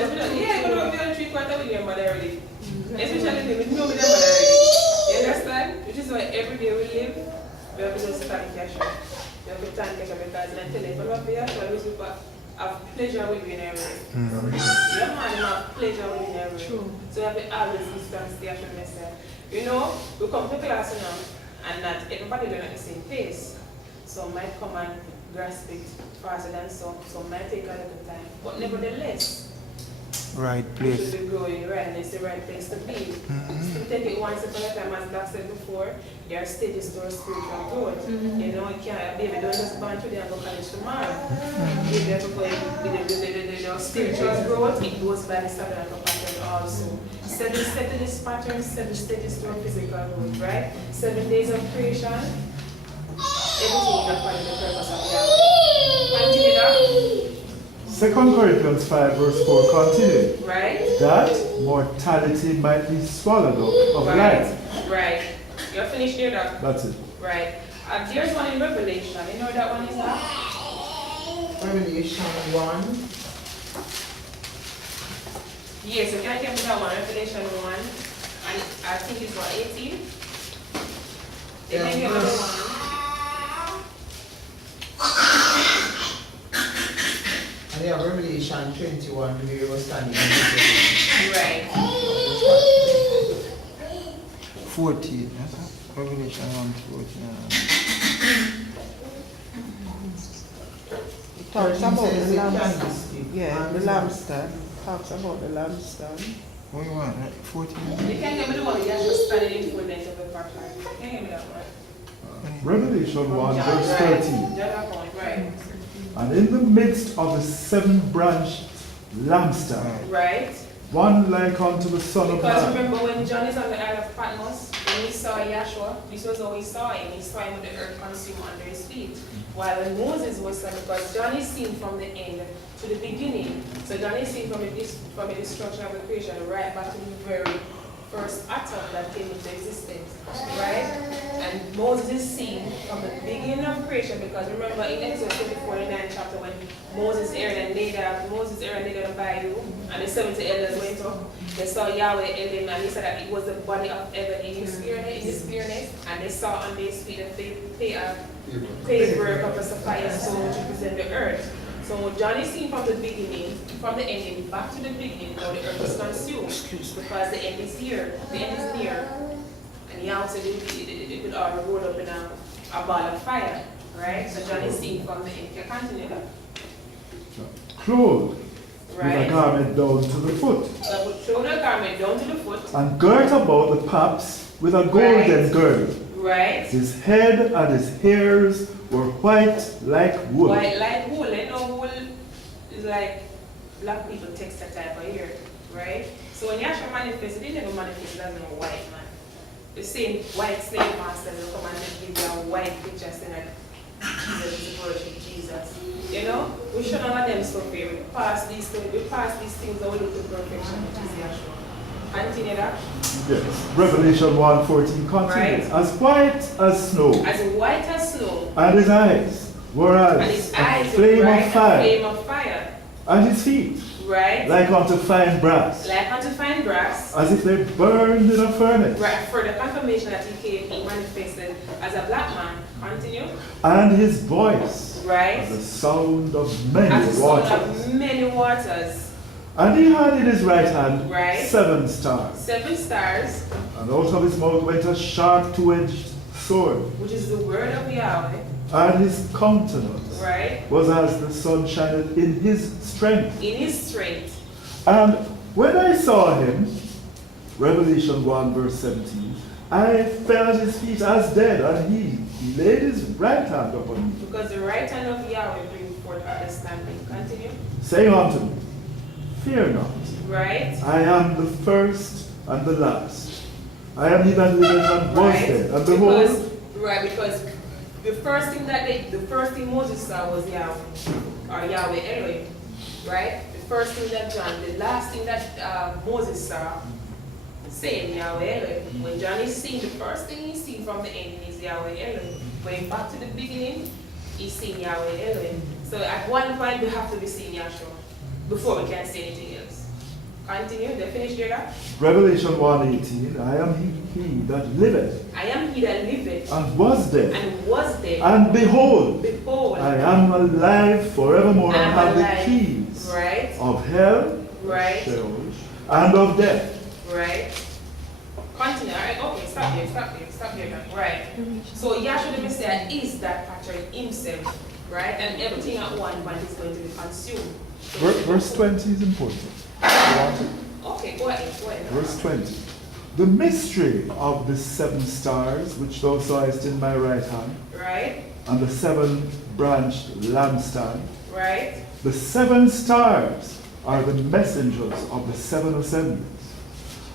Yeah, but we don't 3/4 with your mother already. Especially if we know with your mother already. You understand? Which is why every day we live, we have to just stand cash out. We have to stand cash out because I tell you, but what we have to always have pleasure with being every day. Your man have pleasure with being every day. So you have to always be stand cash out myself. You know, we come to class now, and not everybody learn at the same pace. Some might come and grasp it faster than some might take a little time. But nevertheless, right place. You should be growing, right? And it's the right place to be. Still take it one step at a time, as Doc said before, there are stages to our spiritual growth. You know, you can't, baby, don't just born today and go college tomorrow. Baby, have to go with the spiritual growth, it goes by the pattern also. 7 steps to this pattern, 7 stages to our physical growth, right? 7 days of creation. Everything is according to the purpose of Yahweh. Continue that. 2 Corinthians 5 verse 4 continue. Right. That mortality might be swallowed up of life. Right. You're finished here, Doc? That's it. Right. There's one in Revelation. You know what that one is now? Revelation 1. Yes, so can I give me that one? Revelation 1. And I think it's what, 18? Yeah, Maybe another one. And yeah, Revelation 21, where we were standing on this. Right. 14. Revelation 1:14. It talks about the lampstand. Yeah, the lampstand. Talks about the lampstand. What you want? 14? You can't give me the one that just standing in full length of the part. You can't give me that one. Revelation 1 verse 13. Right. And in the midst of the 7-branched lampstand, Right. one like unto the Son of Because Man. remember when John is on the Isle of Patmos, when he saw Yahshua, this was how he saw him. He saw him with the earth consumed under his feet. While when Moses was there, because John is seen from the end to the beginning. So John is seen from the destruction of the creation right back to the very first atom that came into existence, right? And Moses is seen from the beginning of creation, because remember in Exodus 49 chapter when Moses, Aaron, and Nadab by you, and the 70 elders went up, they saw Yahweh Elohim, and he said that it was the body of heaven in his spearness, and they saw on his feet a paved of a sapphire stone to represent the earth. So John is seen from the beginning, from the ending, back to the beginning, how the earth is consumed. Because the end is here, the end is near. And Yahweh said it would all roll up in a ball of fire. Right? So John is seen from the end. Can you continue that? Clothed right. with a garment down to the foot. So throw the garment down to the foot. And girt about the paps with a golden girdle. Right. His head and his hairs were white like wool. White like wool. You know, wool is like black people texture type of hair, right? So when Yahshua manifested, he never manifested as a white man. The same white slave master will come and give you a white picture saying that Jesus is worship Jesus. You know? We should none of them stuff here. We pass these things and we look to perfection, which is Yahshua. Continue that. Yes. Revelation 1:14 continues. Right. As white as snow. As white as snow. And his eyes were as a flame of fire. Flame of fire. And his feet. Right. Like unto fine brass. Like unto fine brass. As if they burned in a furnace. Right. For the confirmation that he manifested as a black man. Continue. And his voice. Right. As the sound of many as waters. Sound of many waters. And he had in his right hand right. 7 stars. 7 stars. And out of his mouth went a sharp 2-edged sword. Which is the word of Yahweh. And his countenance right. was as the sun shineth in his strength. In his strength. And when I saw him, Revelation 1 verse 17, I fell at his feet as dead, and he laid his right hand upon me. Because the right hand of Yahweh brings forth understanding. Continue. Saying unto me, fear not. Right. I am the first and the last. I am he that liveth and was dead. And behold, because the first thing Moses saw was Yahweh, or Yahweh Elohim. Right? The first thing that John, the last thing that Moses saw, same Yahweh Elohim. When John is seeing, the first thing he's seen from the ending is Yahweh Elohim. Going back to the beginning, he's seeing Yahweh Elohim. So at one point we have to be seeing Yahshua before we can say anything else. Continue, they finish there that. Revelation 1:18, I am he that liveth, I am he that liveth and was dead, and was dead. and behold, Behold, I am alive forevermore, and have the alive. keys Right, of hell, right, Sheol, and of death. right. Continue, alright, okay, stop there now. Right. So Yahshua the Messiah is that pattern himself, right? And everything at one point is going to be consumed. So Verse 20 is important. You want it? okay, go ahead. Verse 20. The mystery of the 7 stars which thou sawest in my right hand, Right, and the 7 branched lampstand. right, The 7 stars are the messengers of the 7 assemblies,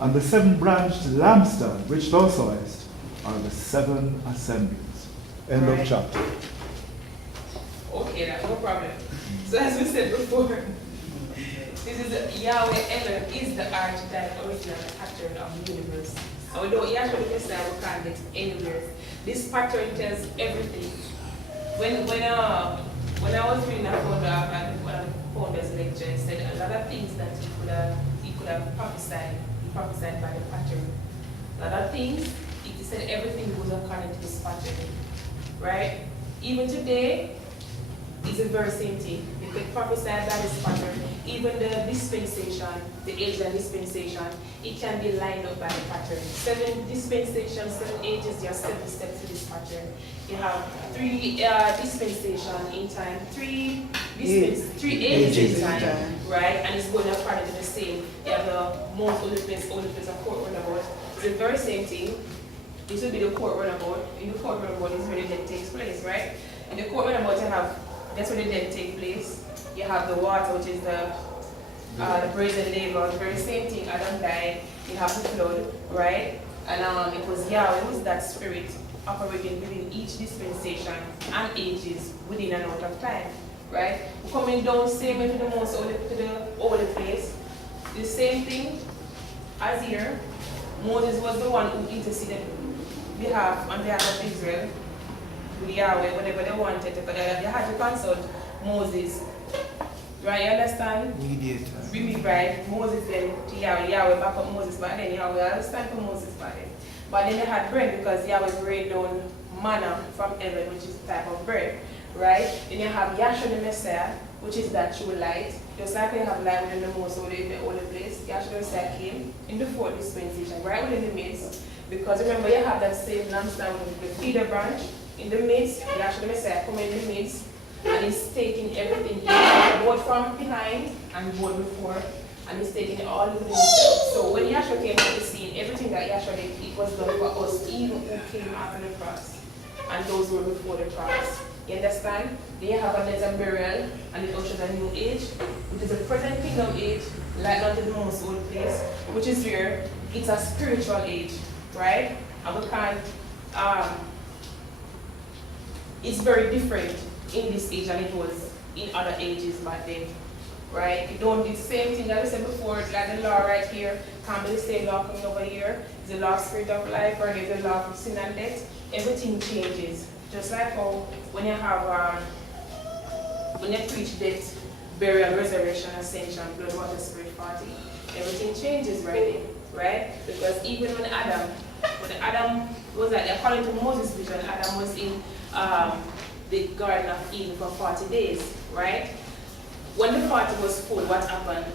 and the 7 branched lampstand which thou sawest are the 7 assemblies. End of Right. chapter. okay, that's no problem. So as we said before, this is Yahweh Elohim is the archetype original pattern of the universe. And without Yahshua the Messiah, we can't get anywhere. This pattern tells everything. When I was reading one of the founders' lecture, it said a lot of things that he could have prophesied. He prophesied by the pattern. A lot of things, he said everything goes according to this pattern. Right? Even today, it's the very same thing. If they prophesied by this pattern, even the dispensation, the age and dispensation, it can be lined up by the pattern. 7 dispensations, 7 ages, there are 7 steps to this pattern. You have 3 dispensations in time, 3 ages in time, right? And it's going according to the same. You have the most holy place, a court runabout. It's the very same thing. This will be the court runabout. In the court runabout is where the death takes place, right? In the court runabout, you have that's where the death takes place. You have the water, which is the brazen laver. The very same thing. Adam died. You have the flood, right? And it was Yahweh, who is that spirit operating within each dispensation and ages within and out of time, right? We're coming down same way to the most holy place. The same thing as here. Moses was the one who interceded on behalf of Israel. With Yahweh, whenever they wanted to, they had to consult Moses. Right, you understand? Mediator. Right, Moses then to Yahweh, Yahweh back up Moses back then, Yahweh understand for Moses back then. But then they had bread because Yahweh rained down manna from heaven, which is a type of bread. Right? Then you have Yahshua the Messiah, which is that true light. Just like you have light within the most holy place, Yahshua the Messiah came in the 4th dispensation, right within the midst. Because remember, you have that same lampstand with the feeder branch. In the midst, Yahshua the Messiah coming in the midst, and he's taking everything in, both from behind and both before, and he's taking it all within himself. So when Yahshua came to the scene, everything that Yahshua did, it was done for us, even who came after the cross, and those who were before the cross. You understand? Then you have a death and burial, and it ushers a new age, which is a present kingdom age, like not the most old place, which is where it's a spiritual age, right? And we can't, it's very different in this age than it was in other ages back then, right? You don't do the same thing that we said before, like the law right here, can't be the same law coming over here. It's the law of spirit of life, or there's the law of sin and death. Everything changes. Just like how when you have, when you preach death, burial, resurrection, ascension, blood, water, spirit party, everything changes right then, right? Because even when Adam was like, according to Moses' vision, Adam was in the Garden of Eden for 40 days, right? When the party was full, what happened?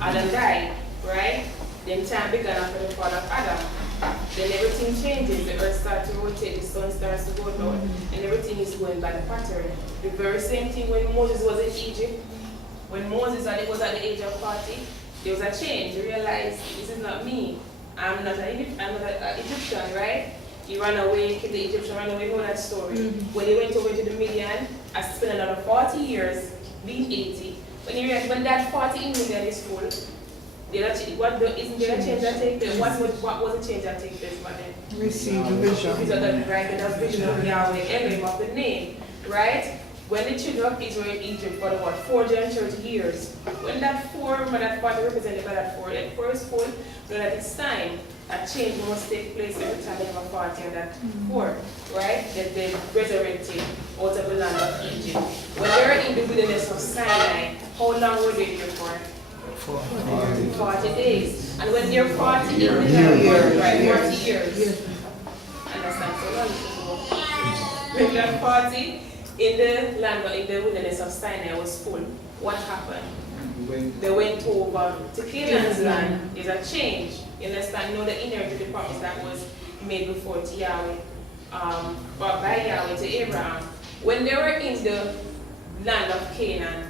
Adam died, right? Then time began after the fall of Adam. Then everything changes. The earth starts to rotate, the sun starts to go down, and everything is going by the pattern. The very same thing when Moses was in Egypt. When Moses was at the age of 40, there was a change. He realized, this is not me. I'm not an Egyptian, right? He ran away, the Egyptian ran away, you know that story. When he went over to the Midian, I spent another 40 years, being 80. When he realized, when that 40 in Midian is full, isn't there a change that takes place? What was the change that takes place by then? Receive the vision. Right, the vision of Yahweh, Elohim of the name, right? When the children of Israel in Egypt for 430 years, when that 4, remember that 40 represented by that 4, that 4 is full, know that it's time. A change must take place every time you have a 40 and that 4, right? That they resurrected out of the land of Egypt. When they were in the wilderness of Sinai, how long were they here for? 40 days. And when you're 40 in the land, right, 40 years. Understand? So when you're 40 in the land, in the wilderness of Sinai was full, what happened? They went over to Canaan's land. There's a change. You understand? You know the inheritance, the promise that was made before to Yahweh, but by Yahweh to Abraham. When they were in the land of Canaan,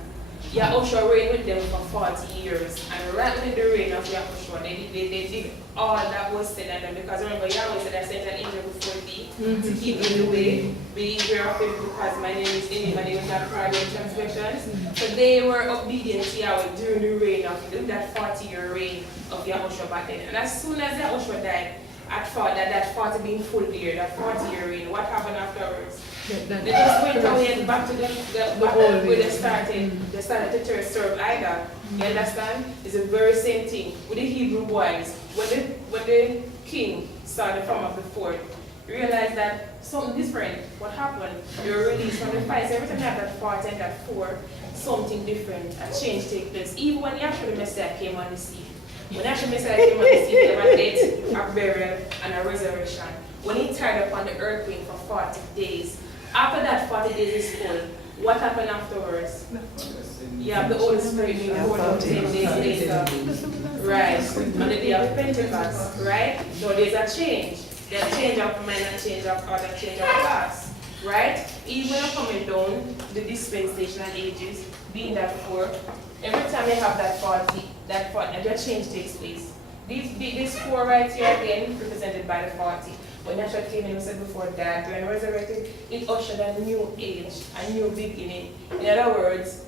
Yahushua reigned with them for 40 years. And right with the reign of Yahushua, they did all that was said of them. Because remember, Yahweh said, I sent an angel before thee to keep in the way. Be beware of him, because my name is in him, and he will not pardon your transgressions. So they were obedient to Yahweh during the reign of that 40-year reign of Yahushua back then. And as soon as Yahushua died, I thought that 40 being full year, that 40-year reign, what happened afterwards? They just went away and back to the where they started. They started to serve idol. You understand? It's the very same thing with the Hebrew boys. When the king saw the form of the fort, he realized that something different. What happened? They were released from the fire. So every time you have that 40 and that 4, something different, a change takes place. Even when Yahshua the Messiah came on the scene. When Yahshua the Messiah came on the scene, there was a death, a burial, and a resurrection. When he tied up on the earthquake for 40 days, after that 40 days is full, what happened afterwards? You have the Holy Spirit being poured out 10 days later. Right, on the day of Pentecost, right? So there's a change. There's a change of mind and change of heart and change of class, right? Even when you're coming down the dispensational ages, being that 4, every time you have that 40, that change takes place. This 4 right here again, represented by the 40. When Yahshua came in, we said before that, when resurrected, it ushered a new age, a new beginning. In other words,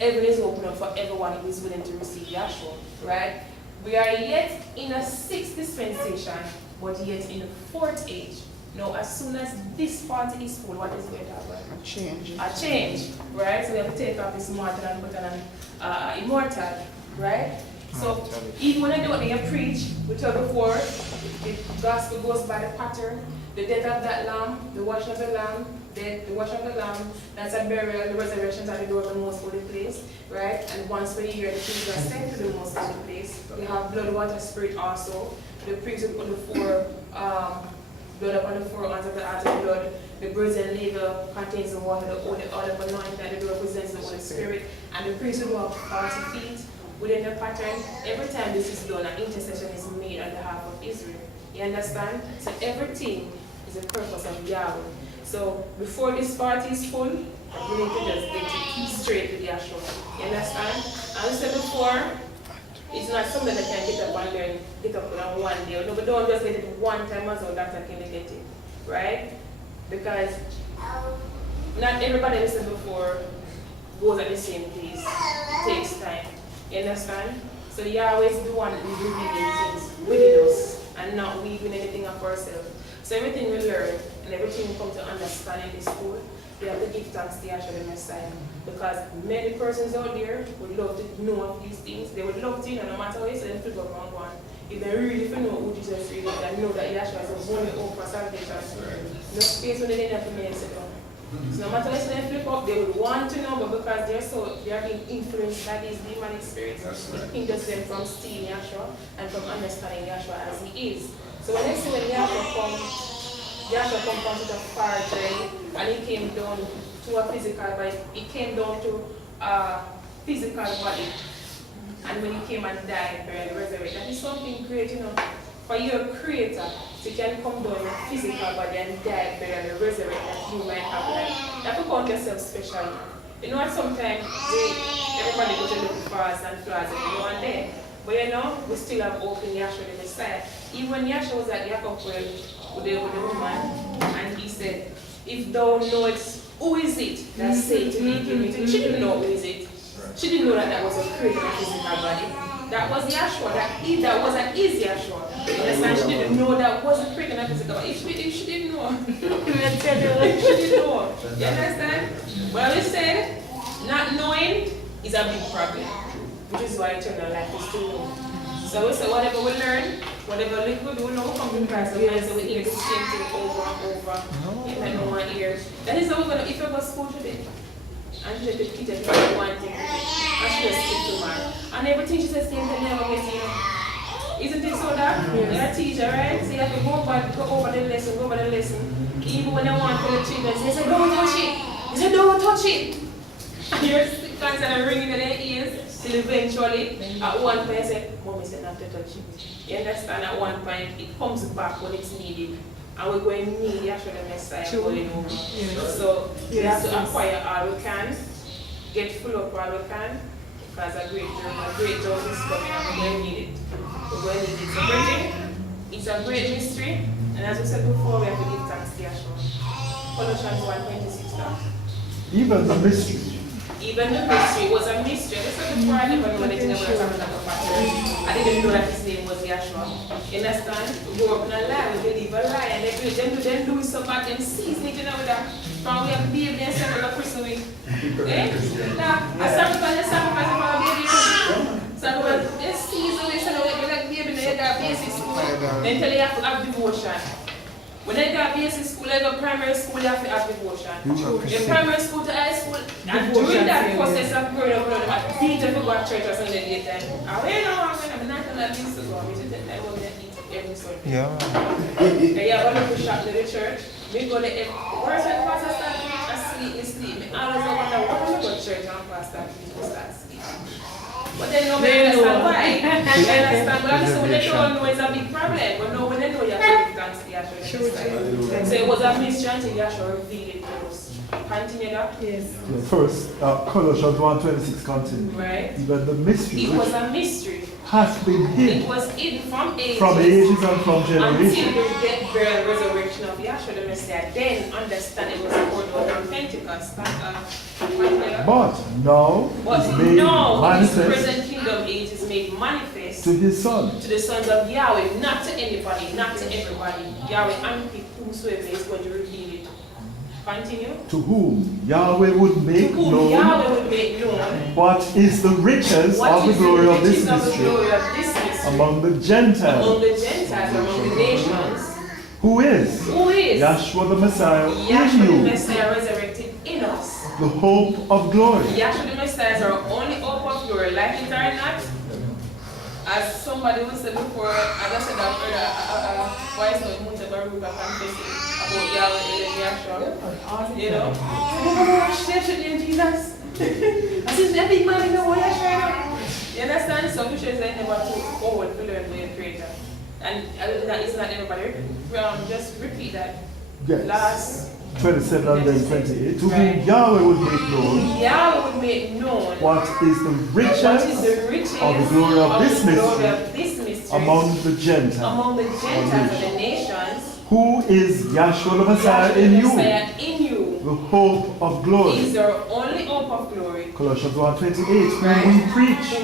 heaven is open up for everyone who is willing to receive Yahshua, right? We are yet in a 6th dispensation, but yet in the 4th age. Now, as soon as this 40 is full, what is going to happen? A change. A change, right? So we have to take off this mortal and put on immortal, right? So even when I do what they preach, we told before, the gospel goes by the pattern, the death of that lamb, the washing of the lamb, the washing of the lamb, that's a burial, the resurrection at the door of the most holy place, right? And once per year, the priests are sent to the most holy place. We have blood, water, spirit also. The priests will put the 4 blood upon the 4 horns of the altar of blood. The brazen laver contains the water, the oil of anointing that the represents the Holy Spirit. And the priest will walk 40 feet within the pattern. Every time this is done, an intercession is made on behalf of Israel. You understand? So everything is a purpose of Yahweh. So before this party is full, we need to just get straight with Yahshua. You understand? As I said before, it's not something that can get up and learn, get up on one day. No, but don't just get it one time as well, that's how can you get it. Right? Because not everybody, as I said before, goes at the same pace. It takes time. You understand? So Yahweh is the one who is revealing things within us and not we doing anything of ourselves. So everything we learn and everything we come to understand in this school, we have to give thanks to Yahshua the Messiah. Because many persons out there would love to know of these things. They would love to, you know, no matter what you say, them flip up on one. If they really know who Jesus really is and know that Yahshua is the only hope for salvation, no space when they didn't have to make it down. So no matter what they flip up, they would want to know, but because they are being influenced by these demonic spirits, it hinders them from seeing Yahshua and from understanding Yahshua as he is. So when they see when Yahshua comes from such a far journey, and he came down to a physical body, he came down to a physical body. And when he came and died, buried, and resurrected, that is something great, you know. For your creator, so you can come down in a physical body and die, buried, and resurrect that you might have life. That will count yourself special. You know what, sometimes everybody goes to look fast and flaws every now and then. But you know, we still have hope in Yahshua the Messiah. Even when Yahshua was at Yaakov with the woman, and he said, if thou knowest who is it that said to me, give me to, she didn't know who is it. She didn't know that was a creator of physical body. That was Yahshua, that wasn't his Yahshua. You understand? She didn't know that was a creator of physical body. If she didn't know, she didn't know. You understand? Well, he said, not knowing is a big problem, which is why eternal life is to know. So we say whatever we learn, whatever little we do, now we come to Christ, so we hear the same thing over and over. In like no one hears. That is how we're going to, if you go to school today, And she said the teacher didn't want him. And she just stick to her. And everything she says, same thing never gets, you know. Isn't it so that? You're a teacher, right? So you have to go over the lesson. Even when I want to the children, they say, don't touch it. They say, don't touch it. And you're constantly ringing in their ears till eventually, at one point, I say, Mommy said not to touch it. You understand? At one point, it comes back when it's needed. And we're going to need the actual Messiah going over. Yes. So we have to acquire all we can, get full up all we can, because a great job is coming and we're going to need it. We're going to need it. So brethren, it's a great mystery, and as we said before, we have to give thanks to Yahshua. Colossians 1:26 now. Even the mystery. Even the mystery was a mystery. I said before, I never knew anything about I didn't know that his name was Yahshua. You understand? We grew up in a lie, we believe a lie, and them do it so bad, them season it, you know, that from we have baby and send them to prison week. Now, I sacrifice for a baby. Sacrifice, they season it, send them like baby, they got basic school. Then tell you have to have devotion. When they got basic school, they got primary school, you have to have devotion. In primary school to high school, and during that process of growing up, teacher to go to church or something later. I wait no longer, I'm not going to to go. We should take that one and eat every Sunday. Yeah. They have a little shop to the church. We go to every person, pastor start asleep. I always wonder, why do we go to church and pastor start asleep? But they know they understand why. They understand, but obviously when they don't know it's a big problem. But no, when they know you have to give thanks to Yahshua. So it was a mystery until Yahshua revealed it to us. Continue that? Yes. Yeah, first, Colossians 1:26 continue. Right. Even the mystery. It was a mystery. Has been hidden. It was hidden from ages. From ages and from generations. Until the death, burial, and resurrection of Yahshua the Messiah. Then understand it was poured out on Pentecost. But now it's made this manifest present kingdom age is made manifest to his son. To the sons of Yahweh, not to anybody, not to everybody. Yahweh unpick whomsoever is going to reveal it. Continue. To whom Yahweh would make known what is the riches of the glory of this mystery among the Gentiles. Among the Gentiles, among the nations. Who is? Yahshua the Messiah in you. The Messiah resurrected in us. The hope of glory. Yahshua the Messiah is our only hope of glory. Like it or not, as somebody was said before, as I said, I've heard a voice of Munta Baruch confessing about Yahweh and Yahshua. You know? Oh, shit, in Jesus. I said, that big man in the way Yahshua. You understand? So we should say never too forward to learn by your creator. And that is not everybody. Just repeat that. Yes. Last 27 and then 28. To whom Yahweh would make known. Yahweh would make known. What is the riches of the glory of this mystery among the Gentiles. Among the Gentiles of the nations. Who is Yahshua the Messiah in you? The hope of glory. Is our only hope of glory. Colossians 1:28. Whom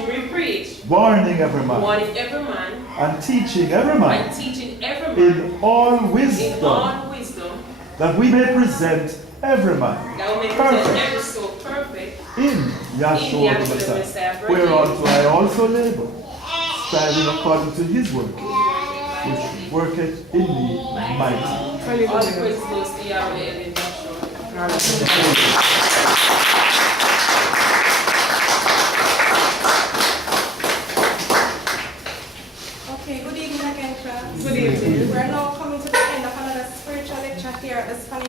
we preach. Warning every man. And teaching every man. In all wisdom. That we may present every man perfect in Yahshua the Messiah. Whereunto I also labor, striving according to his work, which worketh in me mighty. All praise goes to Yahweh and Yahshua. Okay, good evening again, class. Good evening. We're now coming to the end of another spiritual lecture here at the Spanish